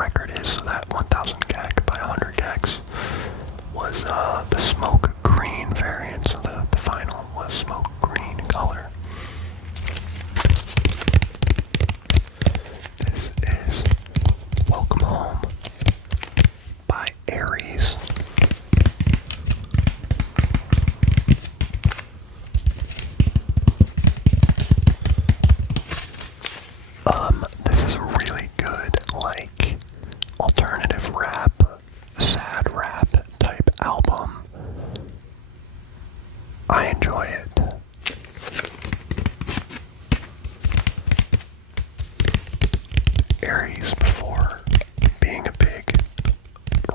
record is. So that 1000 Gec by 100 Gecs was the smoke green variant. So the final was smoke green color. This is Welcome Home by Aries. This is a really good, like, alternative rap, sad rap type album. I enjoy it. Aries, before being a big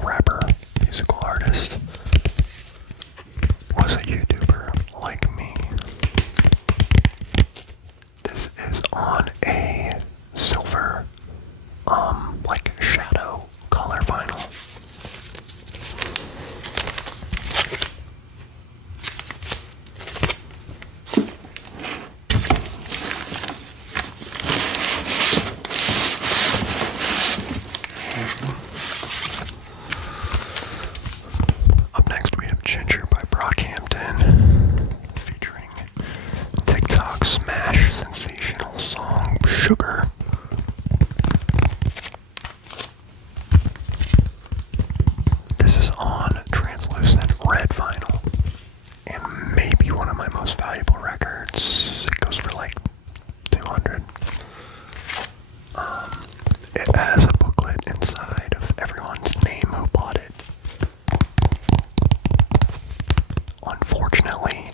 rapper, musical artist, was a YouTuber like me. This is on a silver, like shadow color vinyl. Up next we have Ginger by Brockhampton, featuring TikTok smash sensational song Sugar. This is on translucent red vinyl, and maybe one of my most valuable records. It goes for like $200. It has a booklet inside of everyone's name who bought it. Unfortunately,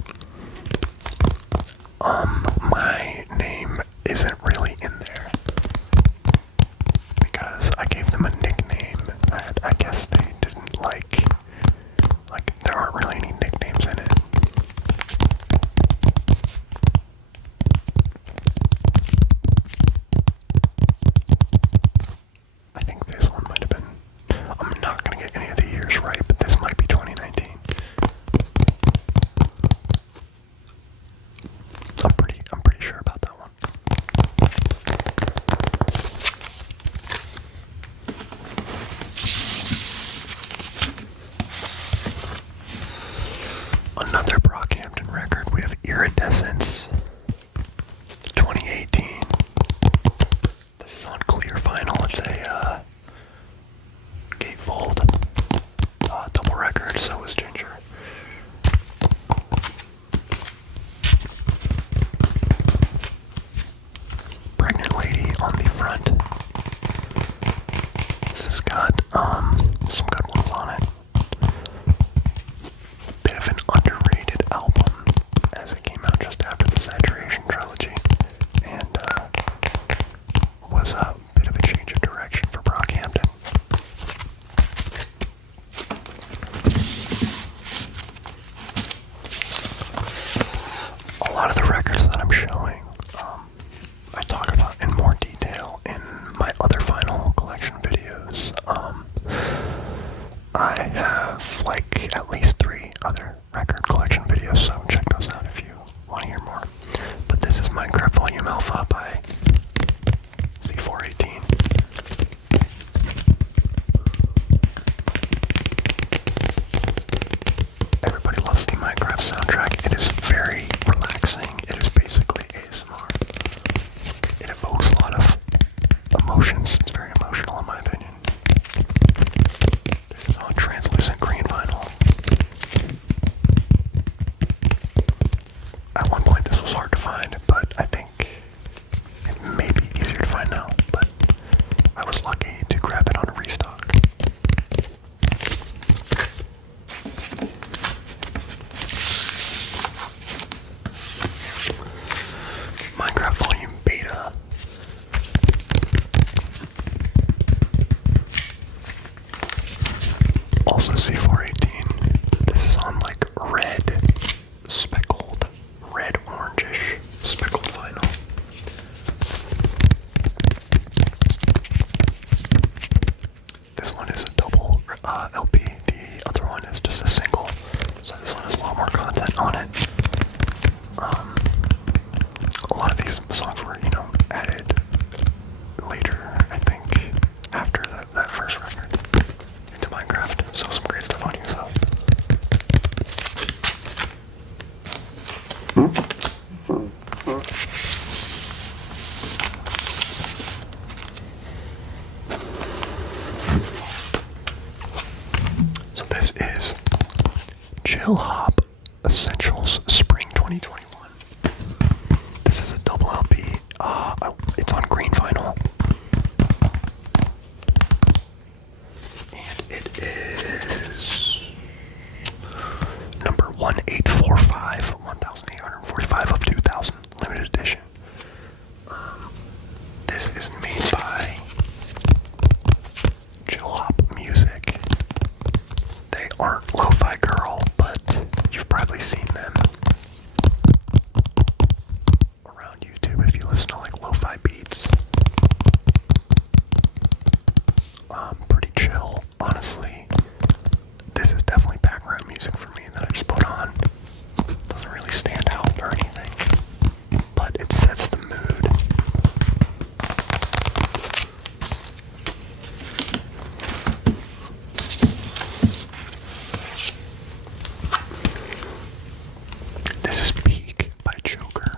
my name isn't really in there because I gave them a nickname that I guess they didn't like. Like, there aren't really any nicknames in it. I think this one might have been, I'm not going to get any of the years right, but this might be 2019. I'm pretty sure about that one. Another Brockhampton record, we have Iridescence, 2018. This is on clear vinyl. It's a gatefold double record, so was Ginger. Pregnant lady on the front. This has got some good ones on it. Bit of an underrated album, as it came out just after the Saturation trilogy, and was a bit of a change of direction for Brockhampton. A lot of the records that I'm showing, I talk about in more detail in my other vinyl collection videos. I have like at least 3 other record collection videos, so check those out if you want to hear more. But this is Minecraft Volume Alpha by C418. Everybody loves the Minecraft soundtrack. It is very relaxing. It is basically ASMR. It evokes a lot of emotions. It's very emotional in my opinion. this is Chill Hop Essentials Spring 2021. This is a double LP. It's on green vinyl. And it is number 1845 of 2000, limited edition. This is made by Chill Hop Music. They aren't Lo-Fi Girl, but you've probably seen them around YouTube if you listen to like lo-fi beats. Pretty chill, honestly. This is definitely background music for me that I just put on. Doesn't really stand out or anything, but it sets the mood. This is Peak by Joker.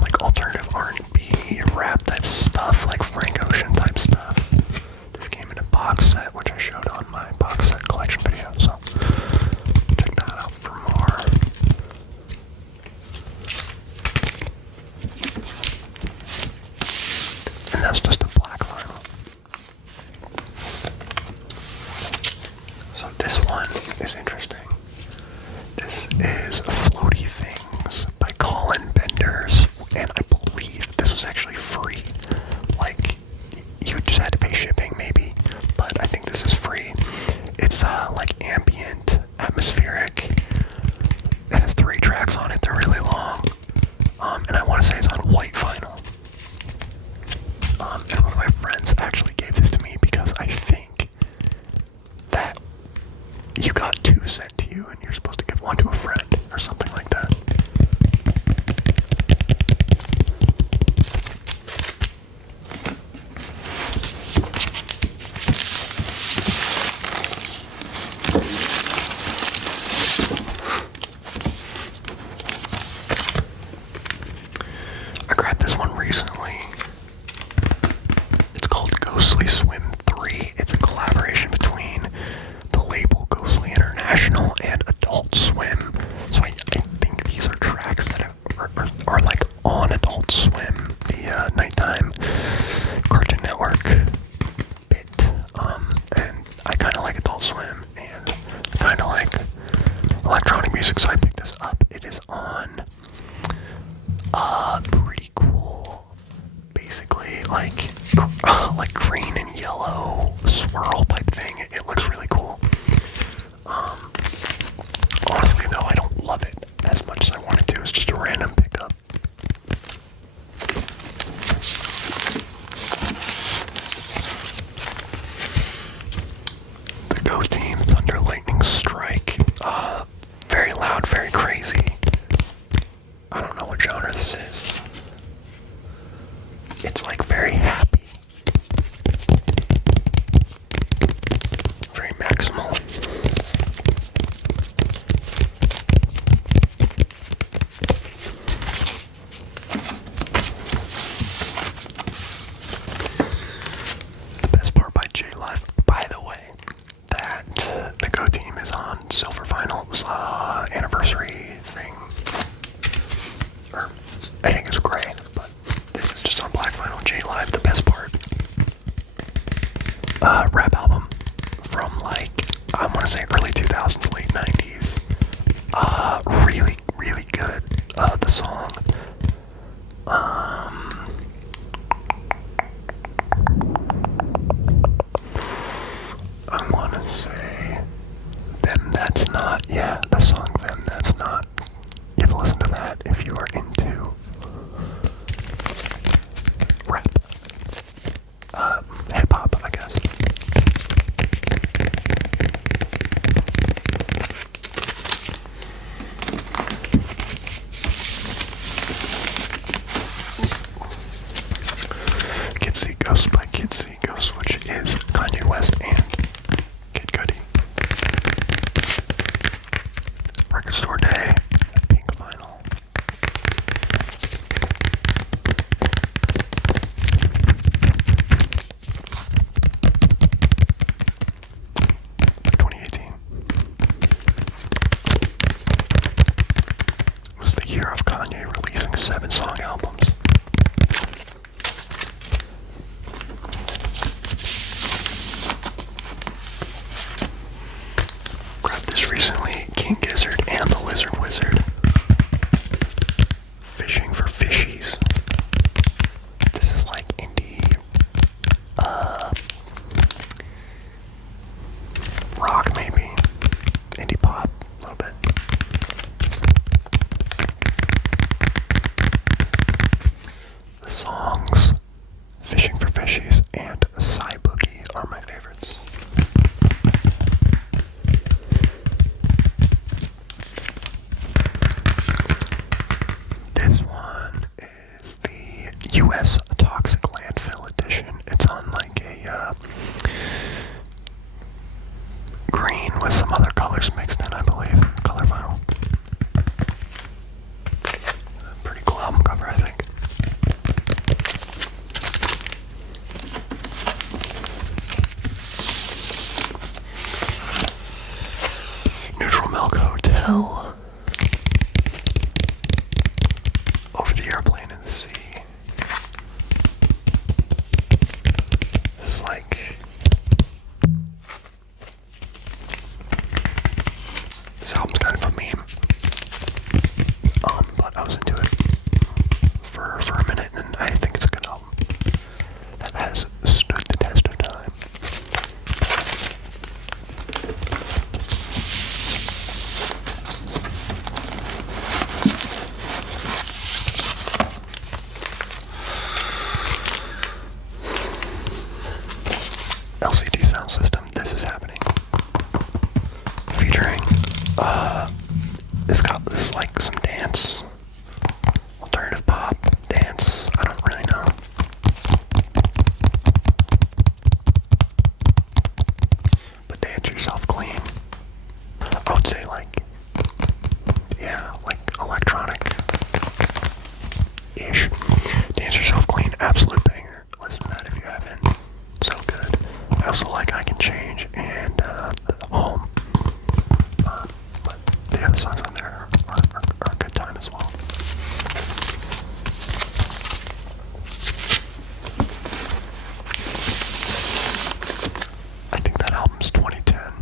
Like alternative R&B, rap type stuff, like Frank Ocean type stuff. This came in a box set, which I showed on my box set collection video, so check that out for more. And that's just a black vinyl. So this one is interesting. This is Floaty Things by Colin Benders, and I believe this was actually free. Like, you just had to pay shipping maybe, but I think this is free. It's like ambient, atmospheric. It has 3 tracks on it, they're really long. And I want to say it's on white vinyl. And one of my friends actually gave this to me because I think that you got 2 sent to you and you're supposed to give 1 to a friend or something like that. I grabbed this one recently. It's called Ghostly Swim 3. It's a collaboration between the label Ghostly International and Adult Swim. So I think these are tracks that are like on Adult Swim, the nighttime Cartoon Network bit. And I kind of like Adult Swim, and I kind of like electronic music, so I picked this up. It is on pretty cool, basically like green and yellow swirl type thing. It looks really cool. Honestly though, I don't love it as much as I wanted to. It's just a random pickup. The Go Team Thunder Lightning Strike. Very loud, very crazy. I don't know what genre this is. It's like very happy. Very maximal. The best part by J-Live, by the way, that the Go Team is on silver vinyl. It was anniversary thing. Or I think it's gray, but this is just on black vinyl. J-Live, the best part. Rap album from like, I want to say early 2000s, late 90s. Really, really good. The song. I want to say Them That's Not. Yeah, the song Them That's Not. You have to listen to that if you are into rap. Hip-hop, I guess. fell over the airplane in the sea. This is like... This album's kind of a meme. But I was into it for a minute, and I think it's a good album that has stood the test of time. LCD sound system, This Is Happening. Featuring, this is like some dance, alternative pop, dance, I don't really know. But Dance Yourself Clean, I would say like, yeah, like electronic-ish. Dance Yourself Clean, absolute banger. Listen to that if you haven't. So good. I also like I Can Change and Home. But the other songs on there are a good time as well. I think that album's 2010.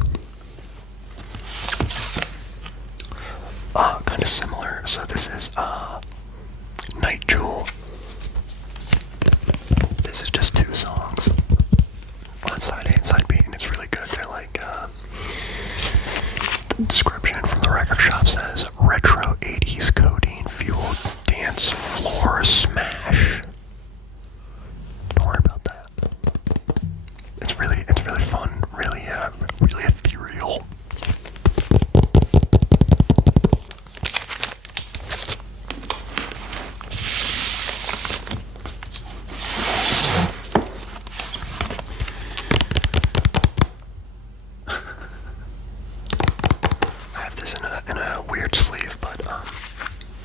Kind of similar. So this is Night Jewel. This is just 2 songs on side A and side B, and it's really good. They're like, the description from the record shop says, retro 80s codeine fueled dance floor smash. Don't worry about that. It's really fun, really ethereal. In a weird sleeve, but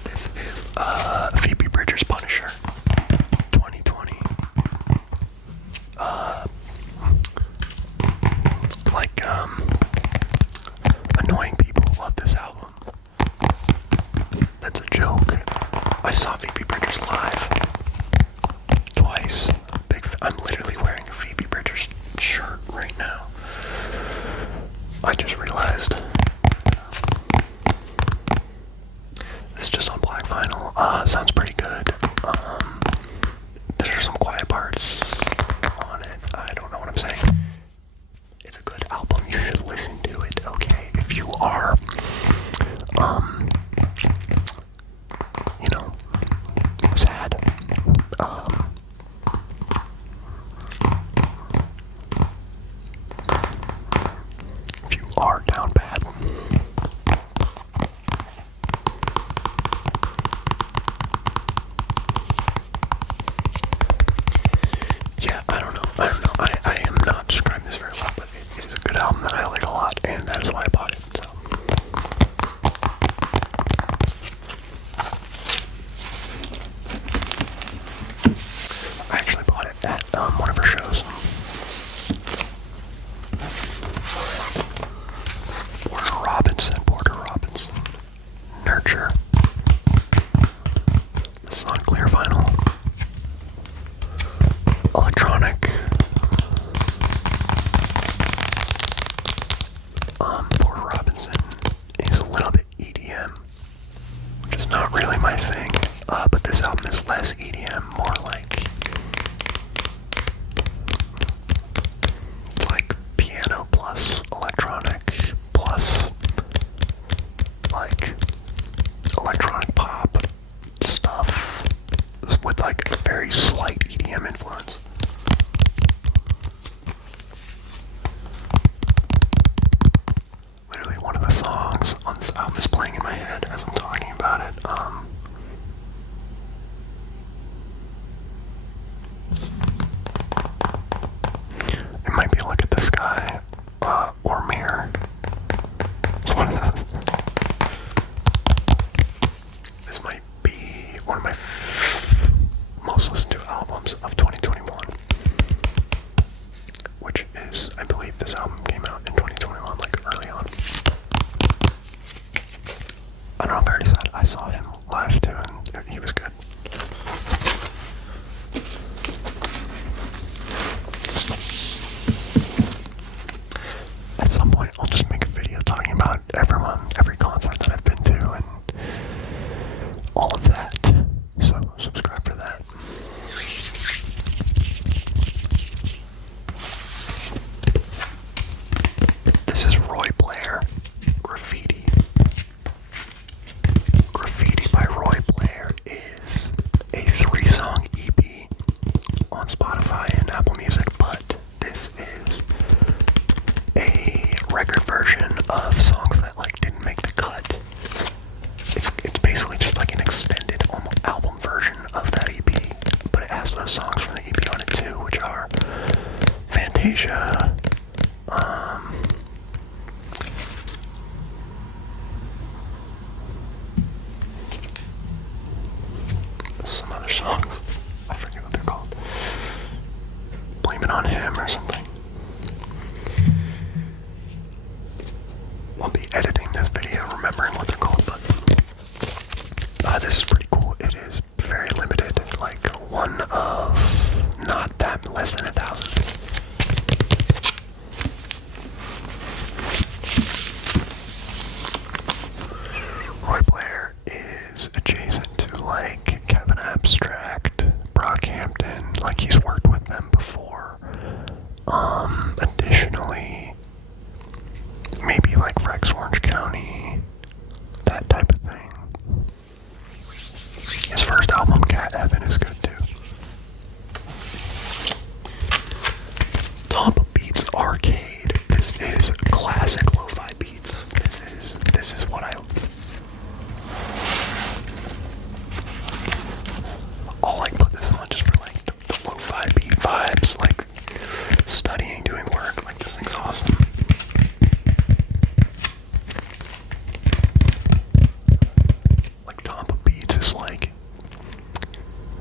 this is Phoebe Bridgers' Punisher 2020. Annoying people love this album. That's a joke. I saw Phoebe Bridgers live twice. I'm literally wearing a Phoebe Bridgers shirt right now. I just realized. It's just on black vinyl. Sounds pretty good. There's some quiet parts on it. I don't know what I'm saying. It's a good album. You should listen to it, okay? If you are, sad. If you are down bad. I am not describing this very well, but it is a good album that I like a lot, and that is why I bought it, so. I actually bought it at one of her shows. Porter Robinson. Nurture. This is on clear vinyl. Electronic. Porter Robinson is a little bit EDM, which is not really my thing, but this album is less EDM, more like, it's like piano plus electronic plus like electronic pop stuff with like a very slight EDM influence. Literally one of the songs on this album is playing in my head as I'm talking about it. It might be Look at the Sky, or Mirror. It's one of those. This might be one of my most listened to albums of 2021, which is, I believe this album came out in 2021, like early on. Fantasia. Some other songs. I forget what they're called. Blame It On Him or something. I'll be editing this video, remembering what they're called, but this is pretty cool. It is very limited, like one of not that less than 1,000. Roy Blair is adjacent to like Kevin Abstract, Brockhampton, like he's worked with them before. Additionally, maybe like Rex Orange County, that type of thing. His first album, Cat Heaven, is good too. Top Beats Arcade. This is classic lo-fi beats. This is what I'll like put this on just for like the lo-fi beat vibes, like studying, doing work. Like this thing's awesome. Like Top Beats is like,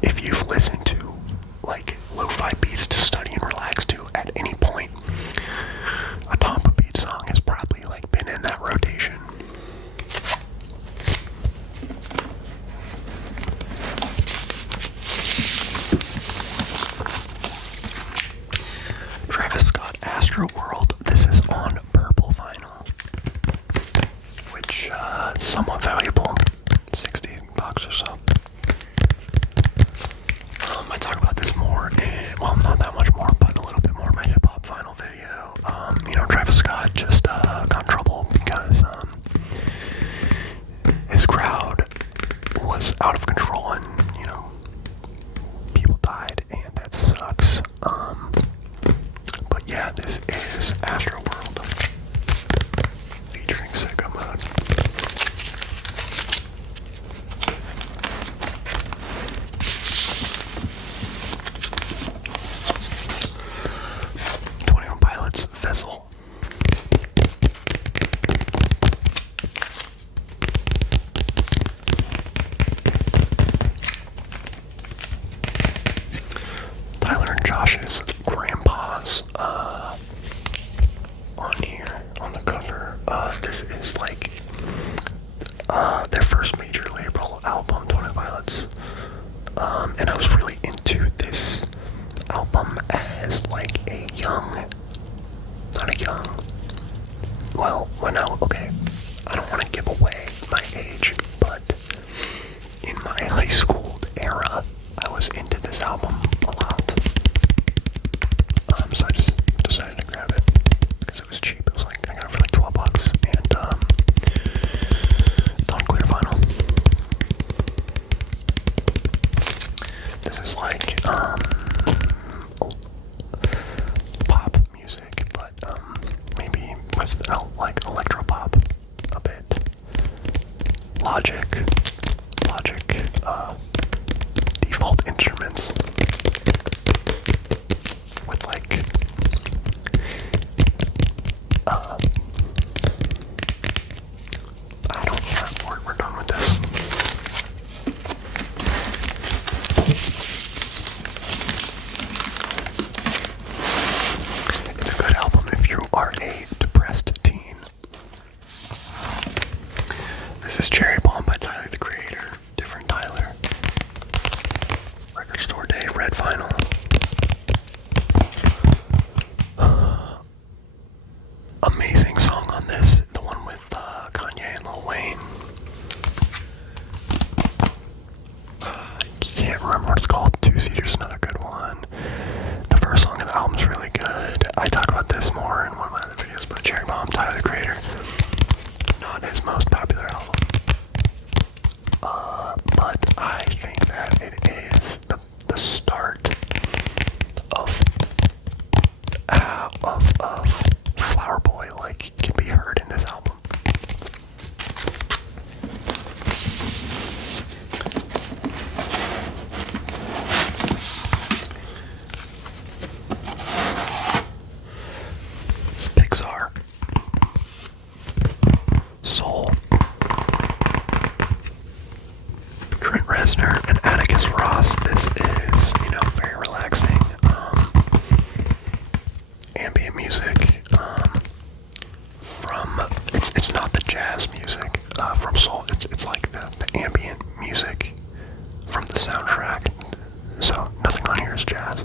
if you've listened to like lo-fi beats to study and relax to at any point, a Top Beat song has probably like been in that rotation. Travis Scott, Astro World. This is on purple vinyl, which is somewhat valuable, $60 or so. I talk about this more in, well, not that much more, but a little bit more in my hip-hop vinyl video. Travis Scott just got in trouble because his crowd was out of control and, people died, and that sucks. But yeah, this is Astro World featuring Sicko Mode. Vessel. Tyler and Josh's grandpa's on here on the cover. This is like their first major label album, 20 Violets. And I was really into this album as like a young, I don't want to give away my age, but in my high school era, I was into this album a lot. So I just decided to grab it because it was cheap. It was like, I got it for like $12, and it's on clear vinyl. This is like pop music, but maybe with like electro pop a bit. Logic, default instruments with like I don't know, we're done with this. It's a good album if you are a depressed teen. This is Cherry Bomb by Tyler, the Creator. Different Tyler. Record Store Day, red vinyl. Amazing song on this, the one with Kanye and Lil Wayne. I can't remember what it's called. Two-Seater's another good one. The first song of the album is really good. I talk about this more in one of my other videos, but Cherry Bomb, Tyler, the Creator. Not his most popular album. But I think that it is the start of Flower Boy, like, can be heard in this album. ambient music from, it's not the jazz music from Soul, it's like the ambient music from the soundtrack, so nothing on here is jazz.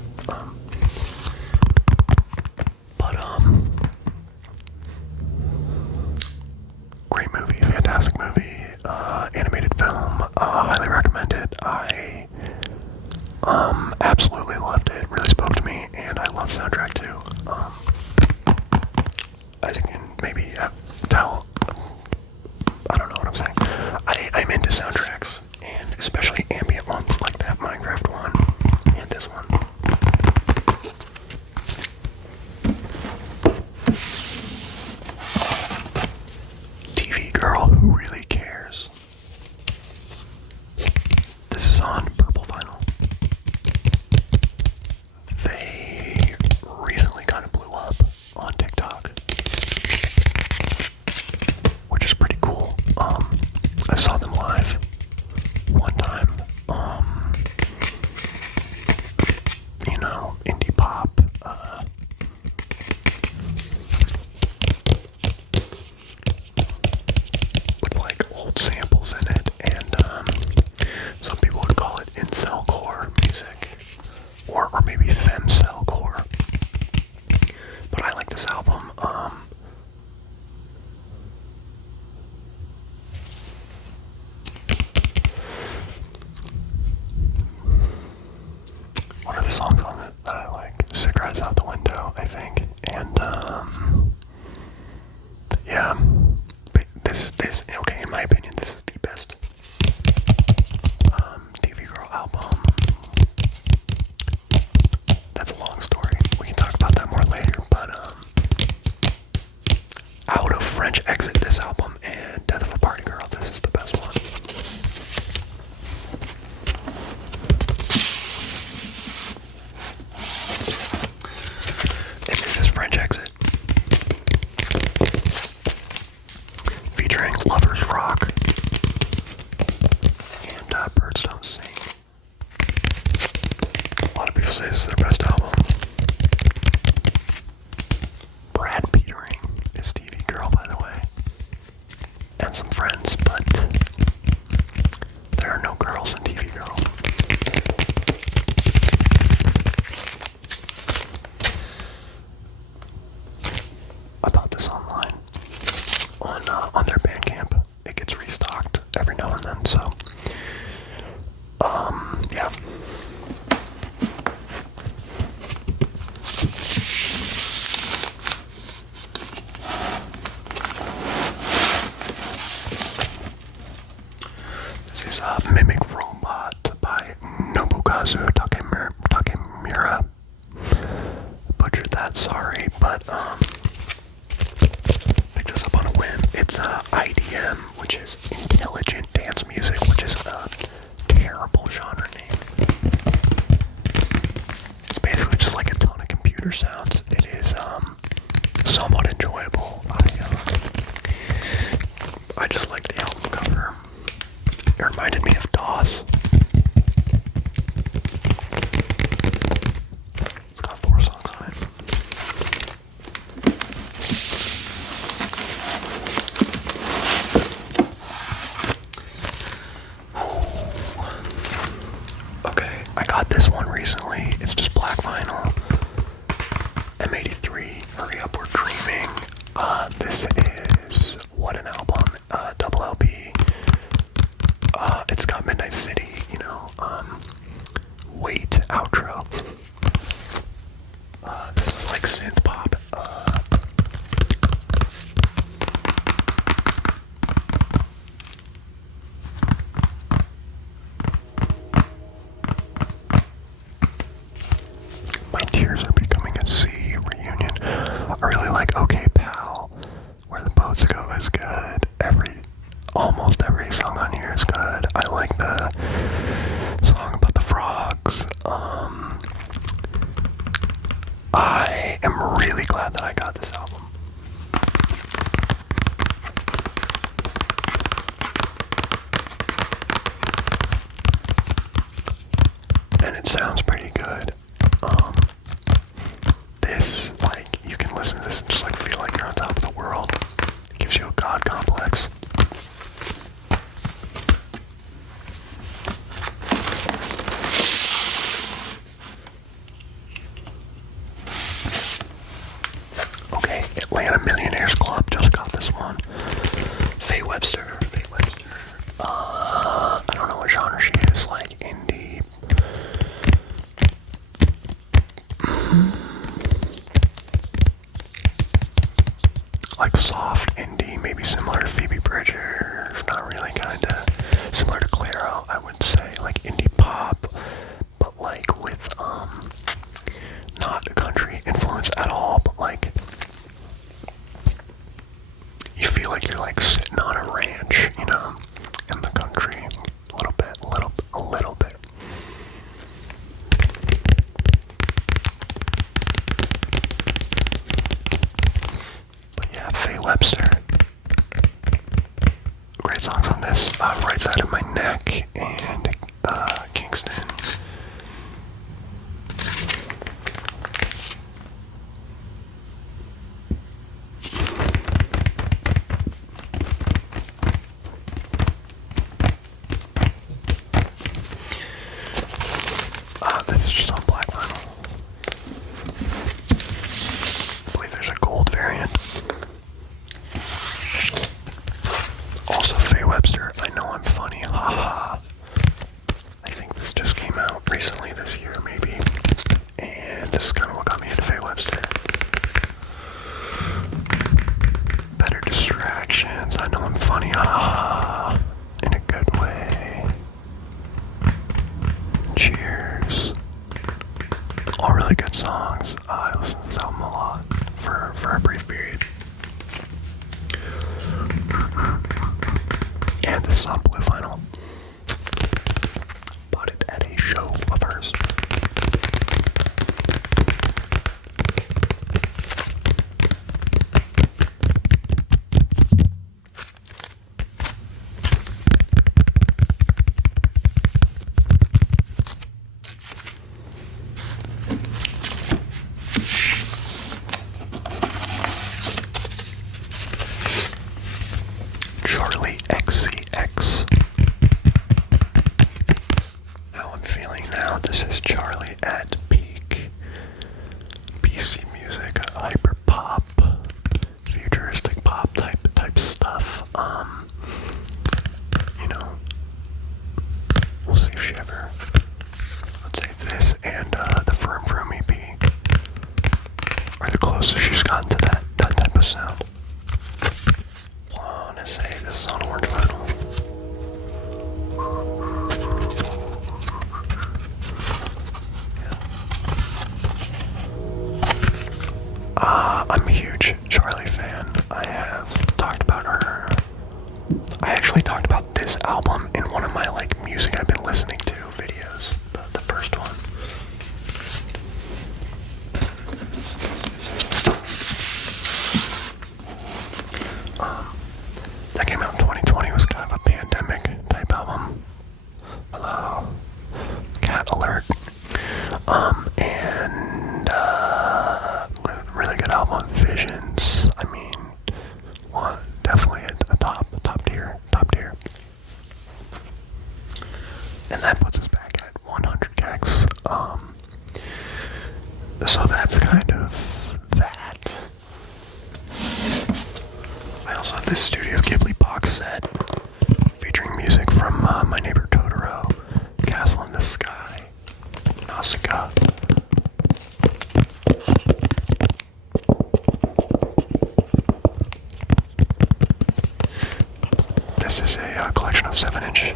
Great movie, fantastic movie, animated film, highly recommended. I absolutely loved it, really spoke to me, and I love the soundtrack too. As you can maybe tell, I don't know what I'm saying. I'm into soundtracks, and especially ambient ones like that Minecraft one, and this one. TV Girl, Who Really Cares? This is on Purple Vinyl. They recently kind of blew up on TikTok, which is pretty cool. I saw them live one time. You know, indie pop, with like old samples in it, and some people would call it incel-core music, or maybe femcel-core. But I like this album. What are the songs on it that I like? Cigarettes Out the Window, I think, and yeah. But this okay, in my opinion, this is the best TV Girl album. That's a long story. We can talk about that more later, but out of French Exit, this album, and Death of a Party Girl, this is the best one. And this is French Exit, featuring Lovers Rock and Birds Don't Sing. A lot of people say this is their best album. Brad Petering is TV Girl, by the way, and some friends, but there are no girls in TV Girl. I bought this online on their Bandcamp. It gets restocked every now and then, so yeah. This is Mimic Robot by Nobukazu Takemura. Butchered that, sorry, but picked this up on a whim. It's IDM, which is Intelligent Dance Music, which is a terrible genre name. It's basically just like a ton of computer sounds. It is somewhat enjoyable. I just like the album cover. It reminded me of DOS. It's got 4 songs on it. Okay, I got this one recently. It's just black vinyl. M83, Hurry Up, We're Dreaming. This is, what an album. Double LP. It's got Midnight City, you know, Wait outro. This is like synth pop. My Tears Are Becoming a Sea reunion. I really like Okay Pal, Where the Boats Go is good. Almost every song on here is good. I like the song about the frogs. I am really glad that I got this album. And it sounds pretty good. This, like, you Atlanta Millionaires Club, just got this one. Faye Webster. I don't know what genre she is, like indie. Like soft indie, maybe similar to Phoebe Bridgers, not really, kinda similar to Clairo, I would say, like indie pop, but like with not a country influence at all, but like you feel like you're like sitting on a ranch, you know, in the country, a little bit. But yeah, Faye Webster. Great songs on this. Right Side of My Neck and Kingston. This is just on black vinyl. I believe there's a gold variant. Also, Faye Webster, I know I'm funny, haha. I think this just came out recently this year, maybe. And this is kind of what got me into Faye Webster. Better Distractions, I know I'm funny, haha. In a good way. Cheers. All really good songs. I listened to this album a lot for a brief period. And this is on blue vinyl. Bought it at a show of hers. Charli XCX. How I'm feeling now. This is Charli at peak. PC music, hyper pop, futuristic pop type stuff. You know, we'll see if she ever. Let's say this and the Vroom Vroom EP are the closest she's gotten to that type of sound. Wanna say this is on orange vinyl. I'm a huge Charli fan. I have talked about her. I actually talked about this album in one of my like music I've been listening to videos. The first one. That came out in 2020. It was kind of a pandemic type album. Hello. Cat alert. And really good album. Visions. I mean, definitely a top tier. And that puts us back at 100 Gecs. So that's kind of that. I also have this Studio Ghibli box set featuring music from My Neighbor Totoro, Castle in the Sky, Nausicaa. This is a collection of 7-inch.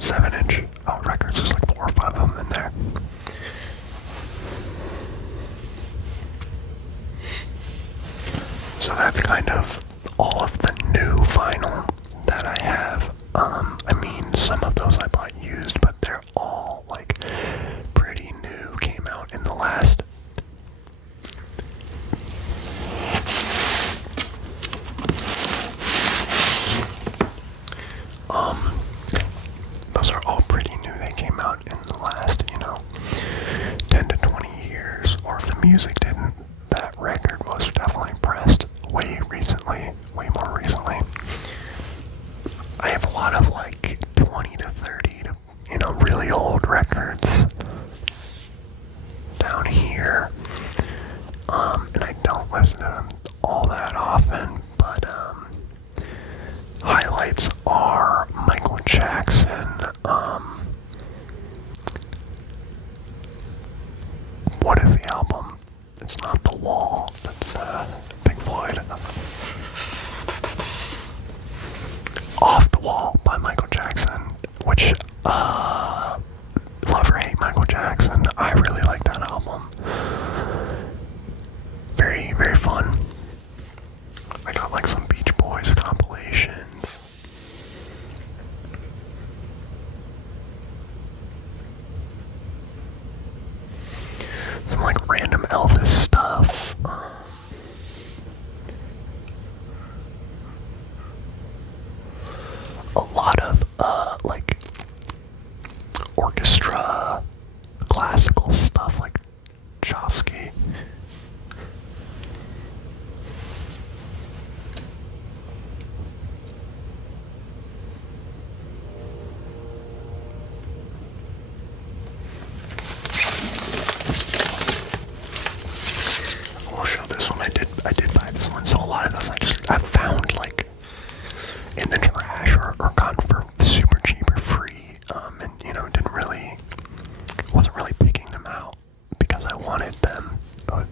7-inch records. There's like 4 or 5 of them in there. So that's kind of all of the new vinyl that I have. I mean, some of those I bought used, but they're all like pretty new. Came out in the last those are all pretty new. They came out in the last, 10 to 20 years. Or if the music didn't, that record was definitely pressed way more recently. I have a lot of like $20 the Wall by Michael Jackson, which, love or hate Michael Jackson, I really like that album. Very, very fun. I got like some Beach Boys compilations. Some like random Elvis stuff. A lot of like orchestra, classical stuff like Tchaikovsky. I'll show this one. I did buy this one. So a lot of those I found like in the trash or gotten for super cheap or free, and wasn't really picking them out because I wanted them, but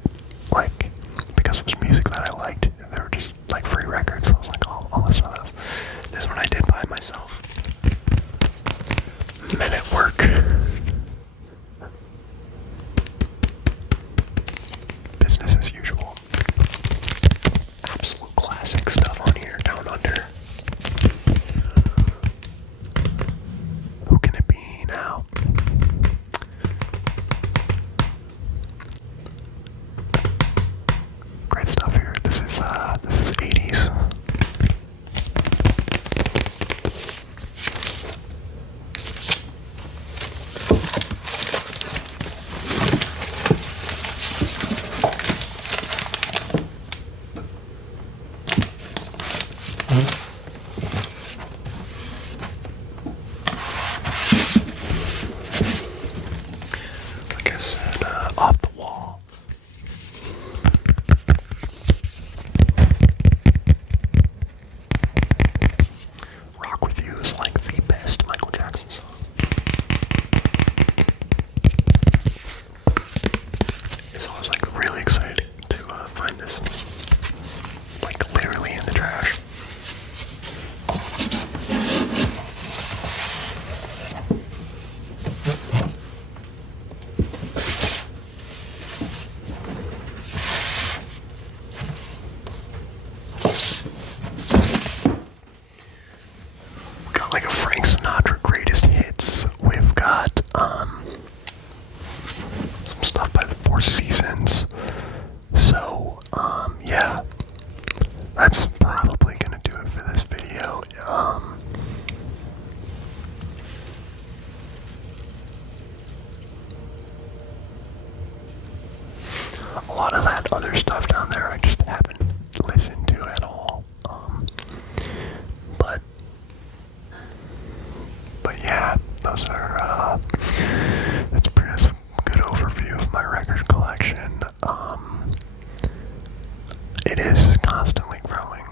like because it was music that I liked. They were just like free records. So I was like, oh, I'll listen to those. This one I did buy myself. Men at Work. Business as Usual. Absolute classic stuff on here. Down Under. Who Can It Be Now? Great stuff here. This is 80s. Like I said, Off the Wall. Rock With You is like the best Michael Jackson song. So I was like really excited to find this, like literally in the trash. We got like a Frank Sinatra greatest hits. We've got some stuff by the Four Seasons. So yeah, that's probably gonna do it for this video. A lot of that other stuff down there I just haven't listened to at all. But yeah, those are that's a good overview of my record collection. It is constantly growing.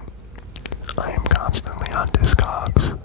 I am constantly on Discogs.